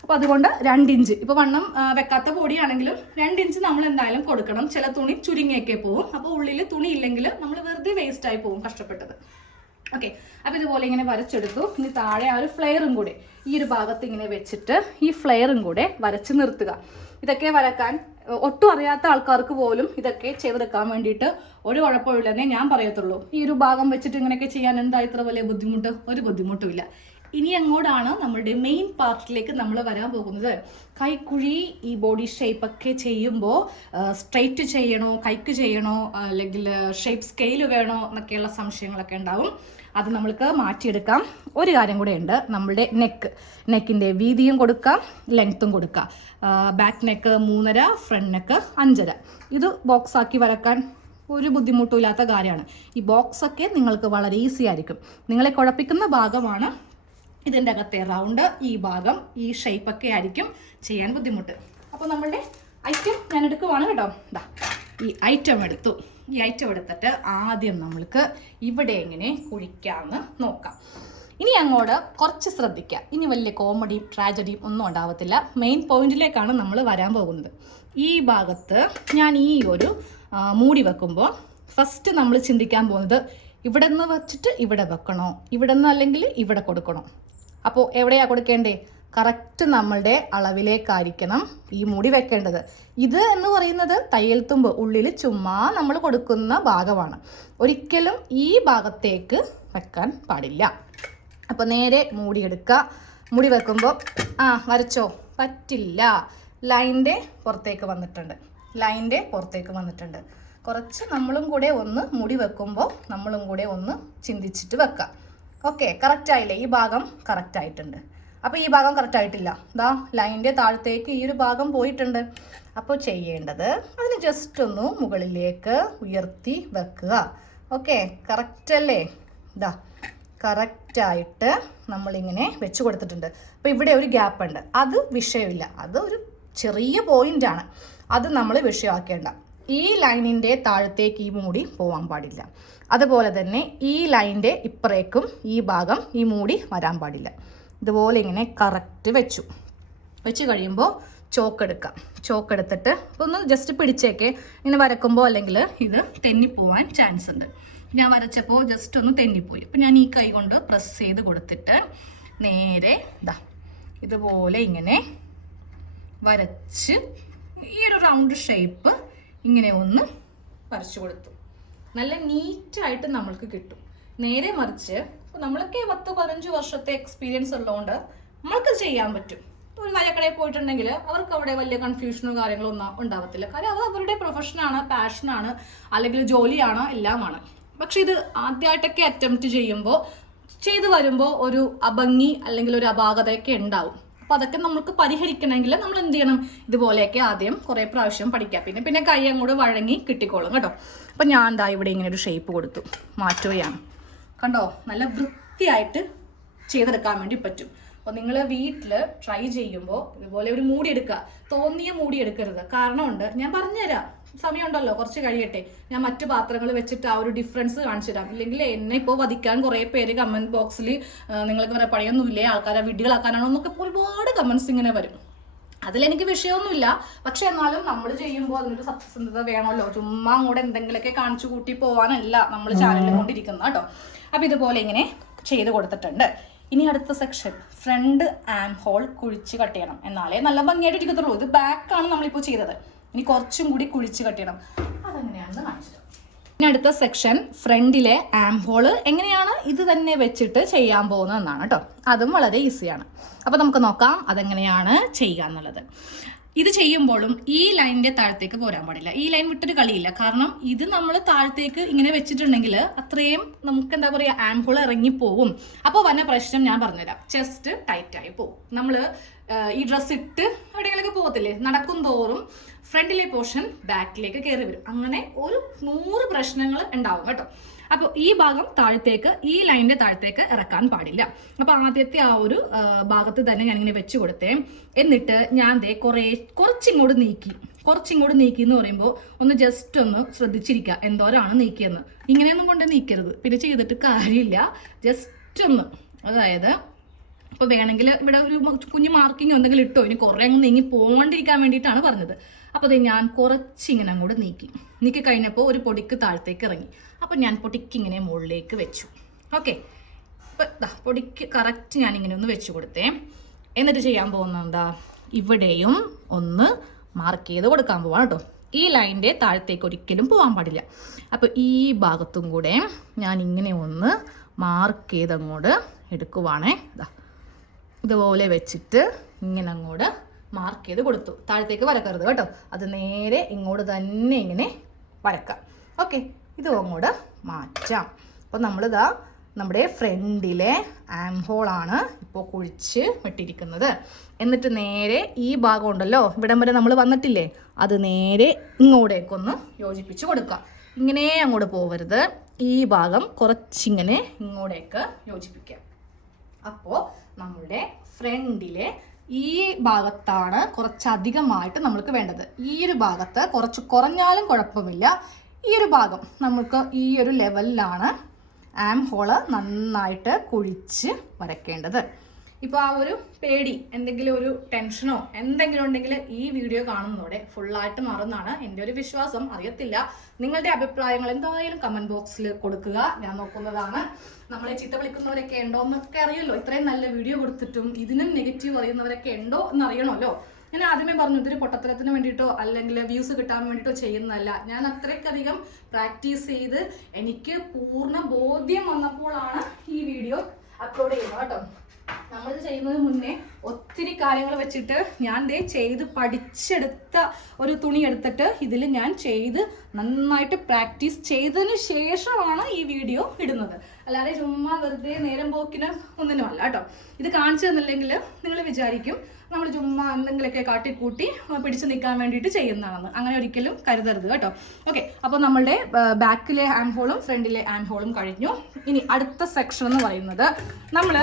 അപ്പോൾ അതുകൊണ്ട് രണ്ടിഞ്ച്. ഇപ്പോൾ വണ്ണം വെക്കാത്ത പൊടിയാണെങ്കിലും രണ്ടിഞ്ച് നമ്മൾ എന്തായാലും കൊടുക്കണം. ചില തുണി ചുരുങ്ങിയൊക്കെ പോവും. അപ്പോൾ ഉള്ളിൽ തുണി ഇല്ലെങ്കിൽ നമ്മൾ വെറുതെ വേസ്റ്റ് ആയി പോകും കഷ്ടപ്പെട്ടത്. ഓക്കെ അപ്പോൾ ഇതുപോലെ ഇങ്ങനെ വരച്ചെടുത്തു. ഇനി താഴെ ആ ഒരു ഫ്ലെയറും കൂടെ ഈ ഒരു ഭാഗത്ത് ഇങ്ങനെ വെച്ചിട്ട് ഈ ഫ്ലെയറും കൂടെ വരച്ച് നിർത്തുക. ഇതൊക്കെ വരക്കാൻ ഒട്ടും അറിയാത്ത ആൾക്കാർക്ക് പോലും ഇതൊക്കെ ചെയ്തെടുക്കാൻ വേണ്ടിയിട്ട് ഒരു കുഴപ്പമില്ലെന്നേ ഞാൻ പറയത്തുള്ളൂ. ഈ ഒരു ഭാഗം വെച്ചിട്ട് ഇങ്ങനെയൊക്കെ ചെയ്യാൻ എന്താ ഇത്ര വലിയ ബുദ്ധിമുട്ട്? ഒരു ബുദ്ധിമുട്ടുമില്ല ഇനി അങ്ങോട്ടാണ് നമ്മുടെ മെയിൻ പാർട്ടിലേക്ക് നമ്മൾ വരാൻ പോകുന്നത്? കൈക്കുഴി ഈ ബോഡി ഷേപ്പ് ഒക്കെ ചെയ്യുമ്പോൾ സ്ട്രൈറ്റ് ചെയ്യണോ കൈക്ക് ചെയ്യണോ അല്ലെങ്കിൽ ഷേപ്പ് സ്കെയിൽ വേണോ എന്നൊക്കെയുള്ള സംശയങ്ങളൊക്കെ ഉണ്ടാവും. അത് നമ്മൾക്ക് മാറ്റിയെടുക്കാം. ഒരു കാര്യം കൂടെ ഉണ്ട്. നമ്മളുടെ നെക്ക് നെക്കിന്റെ വീതിയും കൊടുക്കാം ലെങ്ത്തും കൊടുക്കാം. ബാക്ക് നെക്ക് മൂന്നര ഫ്രണ്ട് നെക്ക് അഞ്ചര. ഇത് ബോക്സ് ആക്കി വരക്കാൻ ഒരു ബുദ്ധിമുട്ടും ഇല്ലാത്ത കാര്യമാണ്. ഈ ബോക്സൊക്കെ നിങ്ങൾക്ക് വളരെ ഈസി ആയിരിക്കും. നിങ്ങളെ കുഴപ്പിക്കുന്ന ഭാഗമാണ് ഇതിന്റെ അകത്തെ റൗണ്ട് ഈ ഭാഗം ഈ ഷേപ്പ് ഒക്കെ ആയിരിക്കും ചെയ്യാൻ ബുദ്ധിമുട്ട്. അപ്പോൾ നമ്മളുടെ ഐറ്റം ഞാൻ എടുക്കുവാണ് കേട്ടോ. ഇതാ ഈ ഐറ്റം എടുത്തു. ഈ ഐറ്റം എടുത്തിട്ട് ആദ്യം നമ്മൾക്ക് ഇവിടെ എങ്ങനെ കുഴിക്കാമെന്ന് നോക്കാം. ഇനി അങ്ങോട്ട് കുറച്ച് ശ്രദ്ധിക്കുക ഇനി വലിയ കോമഡിയും ട്രാജഡിയും ഒന്നും ഉണ്ടാവത്തില്ല. മെയിൻ പോയിന്റിലേക്കാണ് നമ്മൾ വരാൻ പോകുന്നത്. ഈ ഭാഗത്ത് ഞാൻ ഈ ഒരു മൂടി വെക്കുമ്പോൾ ഫസ്റ്റ് നമ്മൾ ചിന്തിക്കാൻ പോകുന്നത് ഇവിടെ നിന്ന് വെച്ചിട്ട് ഇവിടെ വെക്കണോ? ഇവിടെ നിന്ന് അല്ലെങ്കിൽ ഇവിടെ കൊടുക്കണോ? അപ്പോൾ എവിടെയാണ് കൊടുക്കേണ്ടേ? കറക്റ്റ് നമ്മളുടെ അളവിലേക്കായിരിക്കണം ഈ മുടി വെക്കേണ്ടത്. ഇത് എന്ന് പറയുന്നത് തയ്യൽ തുമ്പ് ഉള്ളിൽ ചുമ്മാ നമ്മൾ കൊടുക്കുന്ന ഭാഗമാണ്. ഒരിക്കലും ഈ ഭാഗത്തേക്ക് വെക്കാൻ പാടില്ല. അപ്പോൾ നേരെ മൂടിയെടുക്കുക മുടി വെക്കുമ്പോൾ ആ വരച്ചോ? പറ്റില്ല. ലൈന്റെ പുറത്തേക്ക് വന്നിട്ടുണ്ട്. ലൈന്റെ പുറത്തേക്ക് വന്നിട്ടുണ്ട്. കുറച്ച് നമ്മളും കൂടെ ഒന്ന് മുടി വെക്കുമ്പോൾ നമ്മളും കൂടെ ഒന്ന് ചിന്തിച്ചിട്ട് വെക്കാം. ഓക്കെ കറക്റ്റ് ആയില്ലേ? ഈ ഭാഗം കറക്റ്റ് ആയിട്ടുണ്ട്. അപ്പോൾ ഈ ഭാഗം കറക്റ്റ് ആയിട്ടില്ല. ഇതാ ലൈന്റെ താഴത്തേക്ക് ഈ ഒരു ഭാഗം പോയിട്ടുണ്ട്. അപ്പോൾ ചെയ്യേണ്ടത് അതിന് ജസ്റ്റ് ഒന്ന് മുകളിലേക്ക് ഉയർത്തി വെക്കുക. ഓക്കെ കറക്റ്റ് അല്ലേ? ഇതാ കറക്റ്റായിട്ട് നമ്മളിങ്ങനെ വെച്ച് കൊടുത്തിട്ടുണ്ട്. അപ്പോൾ ഇവിടെ ഒരു ഗ്യാപ്പ് ഉണ്ട്. അത് വിഷയമില്ല. അത് ഒരു ചെറിയ പോയിന്റാണ് അത് നമ്മൾ വിഷയമാക്കേണ്ട. ഈ ലൈനിന്റെ താഴത്തേക്ക് ഈ മൂടി പോകാൻ പാടില്ല. അതുപോലെ തന്നെ ഈ ലൈനിന്റെ ഇപ്പറേക്കും ഈ ഭാഗം ഈ മൂടി വരാൻ പാടില്ല. ഇതുപോലെ ഇങ്ങനെ കറക്റ്റ് വെച്ചു. വെച്ച് കഴിയുമ്പോൾ ചോക്ക് എടുക്കാം. ചോക്ക് എടുത്തിട്ട് ഒന്ന് ജസ്റ്റ് പിടിച്ചേക്കെ. ഇങ്ങനെ വരക്കുമ്പോൾ അല്ലെങ്കിൽ ഇത് തെന്നിപ്പോവാൻ ചാൻസ് ഉണ്ട്. ഞാൻ വരച്ചപ്പോൾ ജസ്റ്റ് ഒന്ന് തെന്നിപ്പോയി. അപ്പം ഞാൻ ഈ കൈ കൊണ്ട് പ്രസ് ചെയ്ത് കൊടുത്തിട്ട് നേരെ ഇതാ ഇതുപോലെ ഇങ്ങനെ വരച്ച് ഈ ഒരു റൗണ്ട് ഷേപ്പ് ഇങ്ങനെ ഒന്ന് വരച്ചു കൊടുത്തു. നല്ല നീറ്റായിട്ട് നമ്മൾക്ക് കിട്ടും. നേരെ മറിച്ച് നമ്മളൊക്കെ പത്ത് പതിനഞ്ച് വർഷത്തെ എക്സ്പീരിയൻസ് ഉള്ളതുകൊണ്ട് നമ്മൾക്ക് ചെയ്യാൻ പറ്റും. ഒരു നയക്കടയിൽ പോയിട്ടുണ്ടെങ്കിൽ അവർക്ക് അവിടെ വലിയ കൺഫ്യൂഷനോ കാര്യങ്ങളോ ഒന്നും ഉണ്ടാവത്തില്ല. കാര്യം അത് അവരുടെ പ്രൊഫഷനാണ് പാഷനാണ് അല്ലെങ്കിൽ ജോലിയാണ് എല്ലാമാണ്. പക്ഷെ ഇത് ആദ്യമായിട്ടൊക്കെ അറ്റംപ്റ്റ് ചെയ്യുമ്പോൾ ചെയ്തു വരുമ്പോൾ ഒരു അഭംഗി അല്ലെങ്കിൽ ഒരു അപാകതയൊക്കെ ഉണ്ടാവും. അപ്പൊ അതൊക്കെ നമുക്ക് പരിഹരിക്കണമെങ്കിൽ നമ്മൾ എന്ത് ചെയ്യണം? ഇതുപോലെയൊക്കെ ആദ്യം കുറേ പ്രാവശ്യം പഠിക്കാം. പിന്നെ പിന്നെ കൈ അങ്ങോട്ട് വഴങ്ങി കിട്ടിക്കോളും കേട്ടോ. അപ്പൊ ഞാൻ എന്താ ഇവിടെ ഇങ്ങനെ ഒരു ഷേപ്പ് കൊടുത്തു. മാറ്റുകയാണ്. കണ്ടോ? നല്ല വൃത്തിയായിട്ട് ചെയ്തെടുക്കാൻ വേണ്ടി പറ്റും. അപ്പോൾ നിങ്ങൾ വീട്ടിൽ ട്രൈ ചെയ്യുമ്പോൾ ഇതുപോലെ ഒരു മൂടി എടുക്കുക തോന്നിയ മൂടി എടുക്കരുത് കാരണമുണ്ട് ഞാൻ പറഞ്ഞുതരാം. സമയമുണ്ടല്ലോ കുറച്ച് കഴിയട്ടെ. ഞാൻ മറ്റു പാത്രങ്ങൾ വെച്ചിട്ട് ആ ഒരു ഡിഫറൻസ് കാണിച്ചു തരാം. ഇല്ലെങ്കിൽ എന്നെ ഇപ്പോൾ വധിക്കാൻ കുറേ പേര് കമന്റ് ബോക്സിൽ നിങ്ങൾക്ക് പറയാം പഴയൊന്നുമില്ലേ ആൾക്കാരെ വിഡികളാക്കാനാണോ എന്നൊക്കെ ഒരുപാട് കമൻസ് ഇങ്ങനെ വരും. അതിലെനിക്ക് വിഷയമൊന്നുമില്ല. പക്ഷെ എന്നാലും നമ്മൾ ചെയ്യുമ്പോൾ അതിനൊരു സത്യസന്ധത വേണമല്ലോ. ചുമ്മാ അങ്ങോട്ട് എന്തെങ്കിലുമൊക്കെ കാണിച്ചു കൂട്ടി പോകാനല്ല നമ്മൾ ചാനലിൽ കൊണ്ടിരിക്കുന്നത് കേട്ടോ. അപ്പം ഇതുപോലെ ഇങ്ങനെ ചെയ്ത് കൊടുത്തിട്ടുണ്ട്. ഇനി അടുത്ത സെക്ഷൻ ഫ്രണ്ട് ആൻഡ് ഹോൾ കുഴിച്ച് കട്ട് ചെയ്യണം എന്നാലേ നല്ല ഭംഗിയായിട്ട് ഇരിക്കത്തുള്ളൂ. ഇത് ബാക്കാണ് നമ്മളിപ്പോൾ ചെയ്തത്. ഇനി കുറച്ചും കൂടി കുഴിച്ച് കെട്ടണം അതെങ്ങനെയാണെന്ന് കാണിച്ചു. ഇനി അടുത്ത സെക്ഷൻ ഫ്രണ്ടിലെ ആം ഹോൾ. എങ്ങനെയാണ് ഇത് തന്നെ വെച്ചിട്ട് ചെയ്യാൻ പോകുന്നതെന്നാണ് കേട്ടോ. അതും വളരെ ഈസിയാണ്. അപ്പോൾ നമുക്ക് നോക്കാം അതെങ്ങനെയാണ് ചെയ്യുക എന്നുള്ളത്. ഇത് ചെയ്യുമ്പോഴും ഈ ലൈനിന്റെ താഴത്തേക്ക് പോരാൻ പാടില്ല. ഈ ലൈൻ വിട്ടൊരു കളിയില്ല. കാരണം ഇത് നമ്മൾ താഴത്തേക്ക് ഇങ്ങനെ വെച്ചിട്ടുണ്ടെങ്കിൽ അത്രയും നമുക്ക് എന്താ പറയുക ആംഹോൾ ഇറങ്ങിപ്പോവും അപ്പോൾ വന്ന പ്രശ്നം ഞാൻ പറഞ്ഞുതരാം. ചെസ്റ്റ് ടൈറ്റായി പോകും. നമ്മൾ ഈ ഡ്രസ്സ് ഇട്ട് എവിടെയെങ്കിലൊക്കെ പോകത്തില്ലേ? നടക്കും തോറും ഫ്രണ്ടിലെ പോർഷൻ ബാക്കിലേക്ക് കയറി വരും. അങ്ങനെ ഒരു നൂറ് പ്രശ്നങ്ങൾ ഉണ്ടാവും കേട്ടോ. അപ്പോൾ ഈ ഭാഗം താഴത്തേക്ക് ഈ ലൈനിന്റെ താഴത്തേക്ക് ഇറക്കാൻ പാടില്ല. അപ്പോൾ ആദ്യത്തെ ആ ഒരു ഭാഗത്ത് തന്നെ ഞാൻ ഇങ്ങനെ വെച്ച് കൊടുത്തേ. എന്നിട്ട് ഞാൻ ദേ കുറേ കുറച്ചിങ്ങോട്ട് നീക്കി. കുറച്ചിങ്ങോട്ട് നീക്കി എന്ന് പറയുമ്പോൾ ഒന്ന് ജസ്റ്റ് ഒന്ന് ശ്രദ്ധിച്ചിരിക്കുക എന്തോരാണ് നീക്കിയെന്ന്. ഇങ്ങനെയൊന്നും കൊണ്ട് നീക്കരുത്. പിന്നെ ചെയ്തിട്ട് കാര്യമില്ല. ജസ്റ്റ് ഒന്ന്. അതായത് അപ്പോൾ വേണമെങ്കിൽ ഇവിടെ ഒരു കുഞ്ഞു മാർക്കിംഗ് എന്തെങ്കിലും ഇട്ടോ? ഇനി കുറേ അങ്ങ് നീങ്ങി പോകാണ്ടിരിക്കാൻ വേണ്ടിയിട്ടാണ് പറഞ്ഞത്. അപ്പോൾ അത് ഞാൻ കുറച്ചിങ്ങനെ അങ്ങോട്ട് നീക്കി. നീക്കി കഴിഞ്ഞപ്പോൾ ഒരു പൊടിക്ക് താഴത്തേക്ക് ഇറങ്ങി. അപ്പോൾ ഞാൻ പൊടിക്കിങ്ങനെ മുകളിലേക്ക് വെച്ചു. ഓക്കെ. ഇപ്പം ദാ പൊടിക്ക് കറക്റ്റ് ഞാൻ ഇങ്ങനെ ഒന്ന് വെച്ചു കൊടുത്തേ. എന്നിട്ട് ചെയ്യാൻ പോകുന്നത് എന്താ? ഇവിടെയും ഒന്ന് മാർക്ക് ചെയ്ത് കൊടുക്കാൻ പോവാണ് കേട്ടോ. ഈ ലൈന്റെ താഴത്തേക്ക് ഒരിക്കലും പോകാൻ പാടില്ല. അപ്പോൾ ഈ ഭാഗത്തും കൂടെ ഞാൻ ഇങ്ങനെ ഒന്ന് മാർക്ക് ചെയ്ത് അങ്ങോട്ട് എടുക്കുവാണേ. ഇതാ ഇതുപോലെ വെച്ചിട്ട് ഇങ്ങനെ അങ്ങോട്ട് മാർക്ക് ചെയ്ത് കൊടുത്തു. താഴത്തേക്ക് വരക്കരുത് കേട്ടോ. അത് നേരെ ഇങ്ങോട്ട് തന്നെ ഇങ്ങനെ വരക്കാം. ഓക്കെ ഇത് അങ്ങോട്ട് മാറ്റാം. അപ്പോൾ നമ്മളിതാ നമ്മുടെ ഫ്രണ്ടിലെ ആം ഹോളാണ് ഇപ്പോൾ കുഴിച്ച് വിട്ടിരിക്കുന്നത് എന്നിട്ട് നേരെ ഈ ഭാഗം ഉണ്ടല്ലോ ഇവിടം വരെ നമ്മൾ വന്നിട്ടില്ലേ? അത് നേരെ ഇങ്ങോട്ടേക്കൊന്ന് യോജിപ്പിച്ച് കൊടുക്കുക ഇങ്ങനെ അങ്ങോട്ട് പോവരുത്. ഈ ഭാഗം കുറച്ചിങ്ങനെ ഇങ്ങോട്ടേക്ക് യോജിപ്പിക്കുക അപ്പോൾ നമ്മുടെ ഫ്രണ്ടിലെ ഈ ഭാഗത്താണ് കുറച്ചധികമായിട്ട് നമ്മൾക്ക് വേണ്ടത്. ഈ ഒരു ഭാഗത്ത് കുറച്ച് കുറഞ്ഞാലും കുഴപ്പമില്ല. ഈ ഒരു ഭാഗം നമുക്ക് ഈ ഒരു ലെവലിലാണ് ആം ഹോൾ നന്നായിട്ട് കുഴിച്ച് വരയ്ക്കേണ്ടത്. ഇപ്പോൾ ആ ഒരു പേടി എന്തെങ്കിലും ഒരു ടെൻഷനോ എന്തെങ്കിലും ഉണ്ടെങ്കിൽ ഈ വീഡിയോ കാണുന്നതോടെ ഫുള്ളായിട്ട് മാറുന്നതാണ് എന്റെ ഒരു വിശ്വാസം. അറിയത്തില്ല. നിങ്ങളുടെ അഭിപ്രായങ്ങൾ എന്തായാലും കമന്റ് ബോക്സിൽ കൊടുക്കുക. ഞാൻ നോക്കുന്നതാണ്. നമ്മളെ ചീത്ത വിളിക്കുന്നവരൊക്കെ ഉണ്ടോ എന്നൊക്കെ അറിയല്ലോ ഇത്രയും നല്ല വീഡിയോ കൊടുത്തിട്ടും ഇതിനും നെഗറ്റീവ് അറിയുന്നവരൊക്കെ ഉണ്ടോ എന്ന് അറിയണമല്ലോ ഞാൻ ആദ്യമേ പറഞ്ഞു ഇതൊരു പൊട്ടത്തരത്തിന് വേണ്ടിയിട്ടോ അല്ലെങ്കിൽ വ്യൂസ് കിട്ടാൻ വേണ്ടിയിട്ടോ ചെയ്യുന്നതല്ല. ഞാൻ അത്രയ്ക്കധികം പ്രാക്ടീസ് ചെയ്ത് എനിക്ക് പൂർണ ബോധ്യം വന്നപ്പോഴാണ് ഈ വീഡിയോ അപ്ലോഡ് ചെയ്യുന്നത് കേട്ടോ. നമ്മളിത് ചെയ്യുന്നതിന് മുന്നേ ഒത്തിരി കാര്യങ്ങൾ വെച്ചിട്ട് ഞാൻ ദേ ചെയ്ത് പഠിച്ചെടുത്ത ഒരു തുണി എടുത്തിട്ട് ഇതിൽ ഞാൻ ചെയ്ത് നന്നായിട്ട് പ്രാക്ടീസ് ചെയ്തതിന് ശേഷമാണ് ഈ വീഡിയോ ഇടുന്നത്. അല്ലാതെ ചുമ്മാ വെറുതെ നേരം പോക്കിന് ഒന്നിനുമല്ല കേട്ടോ. ഇത് കാണിച്ചു തന്നില്ലെങ്കിൽ നിങ്ങൾ വിചാരിക്കും നമ്മൾ ചുമ്മാ എന്തെങ്കിലുമൊക്കെ കാട്ടിക്കൂട്ടി പിടിച്ചു നിൽക്കാൻ വേണ്ടിയിട്ട് ചെയ്യുന്നതാണെന്ന്. അങ്ങനെ ഒരിക്കലും കരുതരുത് കേട്ടോ. ഓക്കെ അപ്പോൾ നമ്മളുടെ ബാക്കിലെ ആം ഹോളും ഫ്രണ്ടിലെ ആം ഹോളും കഴിഞ്ഞു. ഇനി അടുത്ത സെക്ഷൻ എന്ന് പറയുന്നത് നമ്മൾ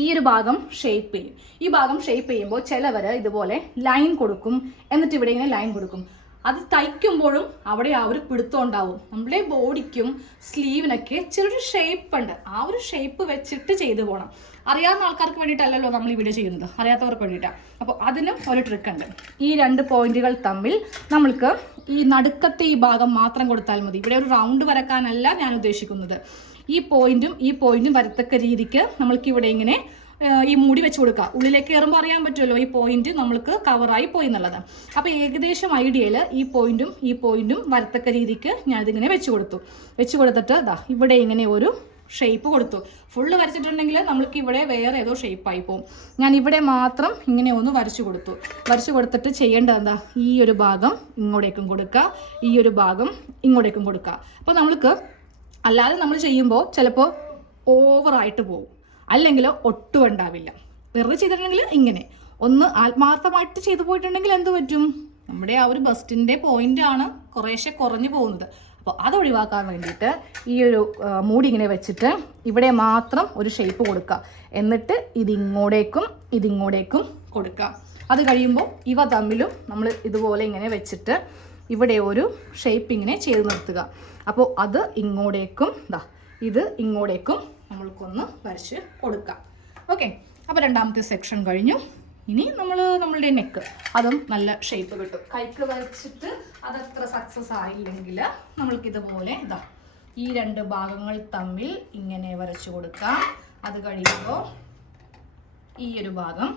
ഈ ഒരു ഭാഗം ഷേപ്പ് ചെയ്യും. ഈ ഭാഗം ഷേപ്പ് ചെയ്യുമ്പോൾ ചിലവർ ഇതുപോലെ ലൈൻ കൊടുക്കും. എന്നിട്ട് ഇവിടെ ഇങ്ങനെ ലൈൻ കൊടുക്കും. അത് തയ്ക്കുമ്പോഴും അവിടെ ആ ഒരു പിടുത്തം ഉണ്ടാവും. നമ്മുടെ ബോഡിക്കും സ്ലീവിനൊക്കെ ചെറിയൊരു ഷേപ്പ് ഉണ്ട്. ആ ഒരു ഷേപ്പ് വെച്ചിട്ട് ചെയ്തു പോകണം അറിയാവുന്ന ആൾക്കാർക്ക് വേണ്ടിയിട്ടല്ലല്ലോ നമ്മൾ ഈ വീഡിയോ ചെയ്യുന്നത്. അറിയാത്തവർക്ക് വേണ്ടിയിട്ടാണ് അപ്പോൾ അതിനും ഒരു ട്രിക്ക് ഉണ്ട്. ഈ രണ്ട് പോയിന്റുകൾ തമ്മിൽ നമ്മൾക്ക് ഈ നടുക്കത്തെ ഈ ഭാഗം മാത്രം കൊടുത്താൽ മതി. ഇവിടെ ഒരു റൗണ്ട് വരക്കാനല്ല ഞാൻ ഉദ്ദേശിക്കുന്നത്. ഈ പോയിന്റും ഈ പോയിന്റും വരത്തക്ക രീതിക്ക് നമ്മൾക്ക് ഇവിടെ ഇങ്ങനെ ഈ മൂടി വെച്ച് കൊടുക്കുക ഉള്ളിലേക്ക് കയറുമ്പോൾ അറിയാൻ പറ്റുമല്ലോ ഈ പോയിന്റ് നമ്മൾക്ക് കവറായി പോയി എന്നുള്ളത്. അപ്പോൾ ഏകദേശം ഐഡിയയിൽ ഈ പോയിന്റും ഈ പോയിന്റും വരത്തക്ക രീതിക്ക് ഞാനിതിങ്ങനെ വെച്ച് കൊടുത്തു. വെച്ച് കൊടുത്തിട്ട് ദാ ഇവിടെ ഇങ്ങനെ ഒരു ഷേപ്പ് കൊടുത്തു. ഫുള്ള് വരച്ചിട്ടുണ്ടെങ്കിൽ നമ്മൾക്ക് ഇവിടെ വേറെ ഏതോ ഷേപ്പായി പോകും ഞാൻ ഇവിടെ മാത്രം ഇങ്ങനെ ഒന്ന് വരച്ചു കൊടുത്തു. വരച്ചു കൊടുത്തിട്ട് ചെയ്യേണ്ടത് എന്താ? ഈ ഒരു ഭാഗം ഇങ്ങോട്ടേക്കും കൊടുക്കുക ഈ ഒരു ഭാഗം ഇങ്ങോട്ടേക്കും കൊടുക്കുക അപ്പോൾ നമ്മൾക്ക് അല്ലാതെ നമ്മൾ ചെയ്യുമ്പോൾ ചിലപ്പോൾ ഓവറായിട്ട് പോകും അല്ലെങ്കിൽ ഒട്ടും ഉണ്ടാവില്ല. വെറുതെ ചെയ്തിട്ടുണ്ടെങ്കിൽ ഇങ്ങനെ. ഒന്ന് ആത്മാർത്ഥമായിട്ട് ചെയ്തു പോയിട്ടുണ്ടെങ്കിൽ എന്ത് പറ്റും? നമ്മുടെ ആ ഒരു ബസ്റ്റിന്റെ പോയിന്റാണ് കുറേശ്ശെ കുറഞ്ഞു പോകുന്നത്. അപ്പോൾ അത് ഒഴിവാക്കാൻ വേണ്ടിയിട്ട് ഈ ഒരു മൂടി ഇങ്ങനെ വെച്ചിട്ട് ഇവിടെ മാത്രം ഒരു ഷേപ്പ് കൊടുക്കുക. എന്നിട്ട് ഇതിങ്ങോട്ടേക്കും ഇതിങ്ങോട്ടേക്കും കൊടുക്കുക. അത് കഴിയുമ്പോൾ ഇവ തമ്മിലും നമ്മൾ ഇതുപോലെ ഇങ്ങനെ വെച്ചിട്ട് ഇവിടെ ഒരു ഷേപ്പ് ഇങ്ങനെ ചെയ്ത് നിർത്തുക. അപ്പോൾ അത് ഇങ്ങോട്ടേക്കും ഇതാ ഇത് ഇങ്ങോട്ടേക്കും നമ്മൾക്കൊന്ന് വരച്ച് കൊടുക്കാം. ഓക്കെ അപ്പോൾ രണ്ടാമത്തെ സെക്ഷൻ കഴിഞ്ഞു. ഇനി നമ്മൾ നമ്മളുടെ നെക്ക് അതും നല്ല ഷേപ്പ് കിട്ടും. കൈക്ക് വരച്ചിട്ട് അതത്ര സക്സസ് ആയില്ലെങ്കിൽ നമ്മൾക്കിതുപോലെ ഇതാ ഈ രണ്ട് ഭാഗങ്ങൾ തമ്മിൽ ഇങ്ങനെ വരച്ചു കൊടുക്കാം. അത് കഴിയുമ്പോൾ ഈ ഒരു ഭാഗം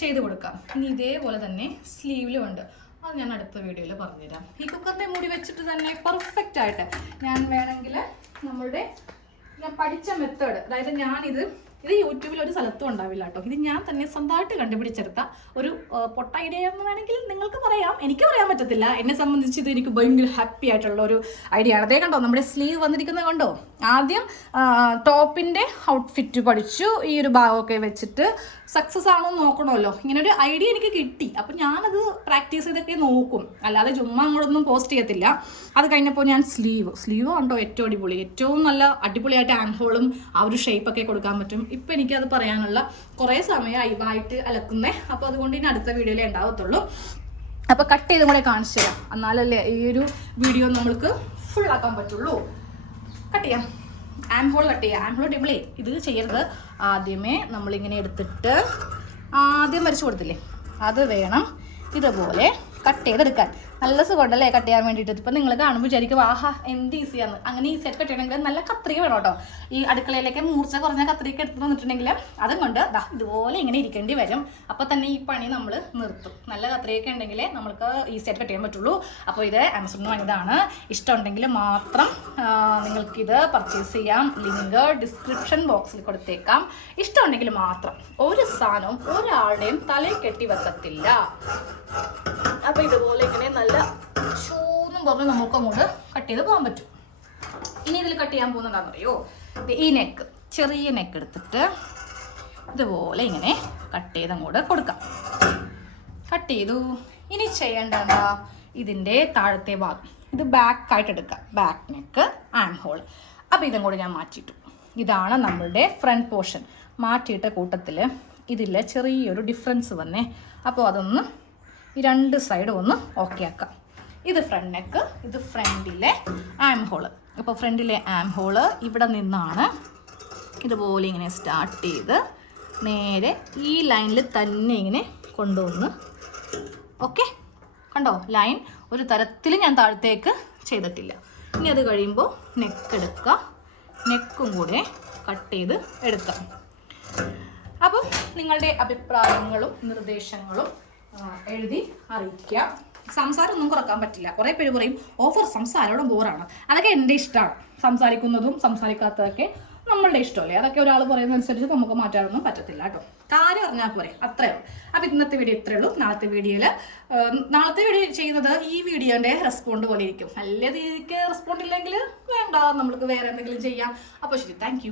ചെയ്ത് കൊടുക്കാം. ഇനി ഇതേപോലെ തന്നെ സ്ലീവിലും ഉണ്ട്. അത് ഞാൻ അടുത്ത വീഡിയോയിൽ പറഞ്ഞുതരാം. ഈ കുക്കറിന്റെ മുടി വെച്ചിട്ട് തന്നെ പെർഫെക്റ്റ് ആയിട്ട് ഞാൻ വേണമെങ്കിൽ നമ്മളുടെ ഞാൻ പഠിച്ച മെത്തേഡ് അതായത് ഞാനിത് ഇത് യൂട്യൂബിൽ ഒരു സ്ഥലത്തും ഉണ്ടാവില്ല കേട്ടോ. ഇത് ഞാൻ തന്നെ സ്വന്തമായിട്ട് കണ്ടുപിടിച്ചെടുത്ത ഒരു പൊട്ട ഐഡിയ എന്ന് വേണമെങ്കിൽ നിങ്ങൾക്ക് പറയാം. എനിക്ക് പറയാൻ പറ്റത്തില്ല. എന്നെ സംബന്ധിച്ച് ഇത് എനിക്ക് ഭയങ്കര ഹാപ്പി ആയിട്ടുള്ള ഒരു ഐഡിയ ആണ്. അതേ കണ്ടോ നമ്മുടെ സ്ലീവ് വന്നിരിക്കുന്നത് കണ്ടോ? ആദ്യം ടോപ്പിന്റെ ഔട്ട്ഫിറ്റ് പഠിച്ചു. ഈ ഒരു ഭാഗമൊക്കെ വെച്ചിട്ട് സക്സസ് ആണോ നോക്കണമല്ലോ. ഇങ്ങനെ ഒരു ഐഡിയ എനിക്ക് കിട്ടി. അപ്പം ഞാനത് പ്രാക്ടീസ് ചെയ്തൊക്കെ നോക്കും. അല്ലാതെ ചുമ്മാ അങ്ങോട്ടൊന്നും പോസ്റ്റ് ചെയ്യത്തില്ല. അത് കഴിഞ്ഞപ്പോൾ ഞാൻ സ്ലീവ് സ്ലീവ് ഉണ്ടോ ഏറ്റവും അടിപൊളി. ഏറ്റവും നല്ല അടിപൊളിയായിട്ട് ആൻഹോളും ആ ഒരു ഷേപ്പൊക്കെ കൊടുക്കാൻ പറ്റും. ഇപ്പം എനിക്കത് പറയാനുള്ള കുറേ സമയം അയവായിട്ട് അലക്കുന്നേ. അപ്പോൾ അതുകൊണ്ട് ഇനി അടുത്ത വീഡിയോയിലേ ഉണ്ടാവത്തുള്ളൂ. അപ്പോൾ കട്ട് ചെയ്തും കൂടെ കാണിച്ചു തരാം. എന്നാലല്ലേ ഈ ഒരു വീഡിയോ നമ്മൾക്ക് ഫുൾ ആക്കാൻ പറ്റുള്ളൂ. കട്ട് ചെയ്യാം. ആം ഹോൾ കട്ട് ചെയ്യുക. ആംഹോൾ ഹോൾ ഡിബിളേ ഇത് ചെയ്യരുത്. ആദ്യമേ നമ്മളിങ്ങനെ എടുത്തിട്ട് ആദ്യം വരച്ചു കൊടുത്തില്ലേ? അത് വേണം ഇതുപോലെ കട്ട് ചെയ്തെടുക്കാൻ. നല്ല സുഖമുണ്ടല്ലേ കട്ട് ചെയ്യാൻ വേണ്ടിയിട്ട്? ഇപ്പം നിങ്ങൾ കാണുമ്പോൾ വിചാരിക്കും ആഹാ എന്ത് ഈസിയാണ് അങ്ങനെ ഈസി ആയിട്ട് ചെയ്യണമെങ്കിൽ നല്ല കത്രിക വേണം കേട്ടോ. ഈ അടുക്കളയിലേക്ക് മൂർച്ച കുറഞ്ഞ കത്രിക എടുത്ത് വന്നിട്ടുണ്ടെങ്കിൽ അതും കൊണ്ട് ദാ ഇതുപോലെ ഇങ്ങനെ ഇരിക്കേണ്ടി വരും. അപ്പോൾ തന്നെ ഈ പണി നമ്മൾ നിർത്തും. നല്ല കത്രികയൊക്കെ ഉണ്ടെങ്കിൽ നമുക്ക് ഈസി ആയിട്ട് കട്ട് ചെയ്യാൻ പറ്റുള്ളൂ. അപ്പോൾ ഇത് ആമസോണിൽ വാങ്ങിയതാണ്. ഇഷ്ടമുണ്ടെങ്കിൽ മാത്രം നിങ്ങൾക്ക് നിങ്ങൾക്കിത് പർച്ചേസ് ചെയ്യാം. ലിങ്ക് ഡിസ്ക്രിപ്ഷൻ ബോക്സിൽ കൊടുത്തേക്കാം. ഇഷ്ടമുണ്ടെങ്കിൽ മാത്രം ഒരു സാധനവും ഒരാളുടെയും തലയിൽ കെട്ടി വെക്കത്തില്ല. അപ്പോൾ ഇതുപോലെ ഇങ്ങനെ നല്ല ചൂന്നും പറഞ്ഞ് നമുക്ക് അങ്ങോട്ട് കട്ട് ചെയ്ത് പോകാൻ പറ്റും. ഇനി ഇതിൽ കട്ട് ചെയ്യാൻ പോകുന്നതാണെന്ന് അറിയോ? ഈ നെക്ക് ചെറിയ നെക്ക് എടുത്തിട്ട് ഇതുപോലെ ഇങ്ങനെ കട്ട് ചെയ്ത് അങ്ങോട്ട് കൊടുക്കാം. കട്ട് ചെയ്തു. ഇനി ചെയ്യേണ്ട എന്താ? ഇതിന്റെ താഴത്തെ ഭാഗം. ഇത് ബാക്കായിട്ട് എടുക്കാം. ബാക്ക് നെക്ക് ആം ഹോൾ അപ്പോൾ ഇതും കൂടി ഞാൻ മാറ്റിയിട്ടു. ഇതാണ് നമ്മളുടെ ഫ്രണ്ട് പോർഷൻ മാറ്റിയിട്ട കൂട്ടത്തിൽ ഇതിൽ ചെറിയൊരു ഡിഫറൻസ് വന്നേ. അപ്പോൾ അതൊന്ന് ഈ രണ്ട് സൈഡും ഒന്ന് ഓക്കെ ആക്കാം. ഇത് ഫ്രണ്ട് നെക്ക് ഇത് ഫ്രണ്ടിലെ ആം ഹോൾ അപ്പോൾ ഫ്രണ്ടിലെ ആം ഹോൾ ഇവിടെ നിന്നാണ് ഇതുപോലെ ഇങ്ങനെ സ്റ്റാർട്ട് ചെയ്ത് നേരെ ഈ ലൈനിൽ തന്നെ ഇങ്ങനെ കൊണ്ടുവന്ന്. ഓക്കെ കണ്ടോ? ലൈൻ ഒരു തരത്തിൽ ഞാൻ താഴത്തേക്ക് ചെയ്തിട്ടില്ല. ഇനി അത് കഴിയുമ്പോൾ നെക്ക് എടുക്കുക. നെക്കും കൂടെ കട്ട് ചെയ്ത് എടുക്കാം. അപ്പം നിങ്ങളുടെ അഭിപ്രായങ്ങളും നിർദ്ദേശങ്ങളും എഴുതി അറിയിക്കുക. സംസാരം ഒന്നും കുറയ്ക്കാൻ പറ്റില്ല. കുറേ പേര് പറയും ഓഫർ സംസാരോടും ബോറാണ്. അതൊക്കെ എന്റെ ഇഷ്ടമാണ് സംസാരിക്കുന്നതും സംസാരിക്കാത്തതൊക്കെ നമ്മളുടെ ഇഷ്ടമല്ലേ? അതൊക്കെ ഒരാൾ പറയുന്നതനുസരിച്ച് നമുക്ക് മാറ്റാനൊന്നും പറ്റത്തില്ല കേട്ടോ. കാര്യം അറിഞ്ഞാൽ പോരെ. അത്രേ ഉള്ളൂ. അപ്പം ഇന്നത്തെ വീഡിയോ ഇത്രയേ ഉള്ളൂ. നാളത്തെ വീഡിയോയിൽ നാളത്തെ വീഡിയോ ചെയ്യുന്നത് ഈ വീഡിയോന്റെ റെസ്പോണ്ട് പോലെ ഇരിക്കും. നല്ല രീതിക്ക് റെസ്പോണ്ട് ഇല്ലെങ്കിൽ വേണ്ട. നമുക്ക് വേറെ എന്തെങ്കിലും ചെയ്യാം. അപ്പോൾ ശരി. താങ്ക്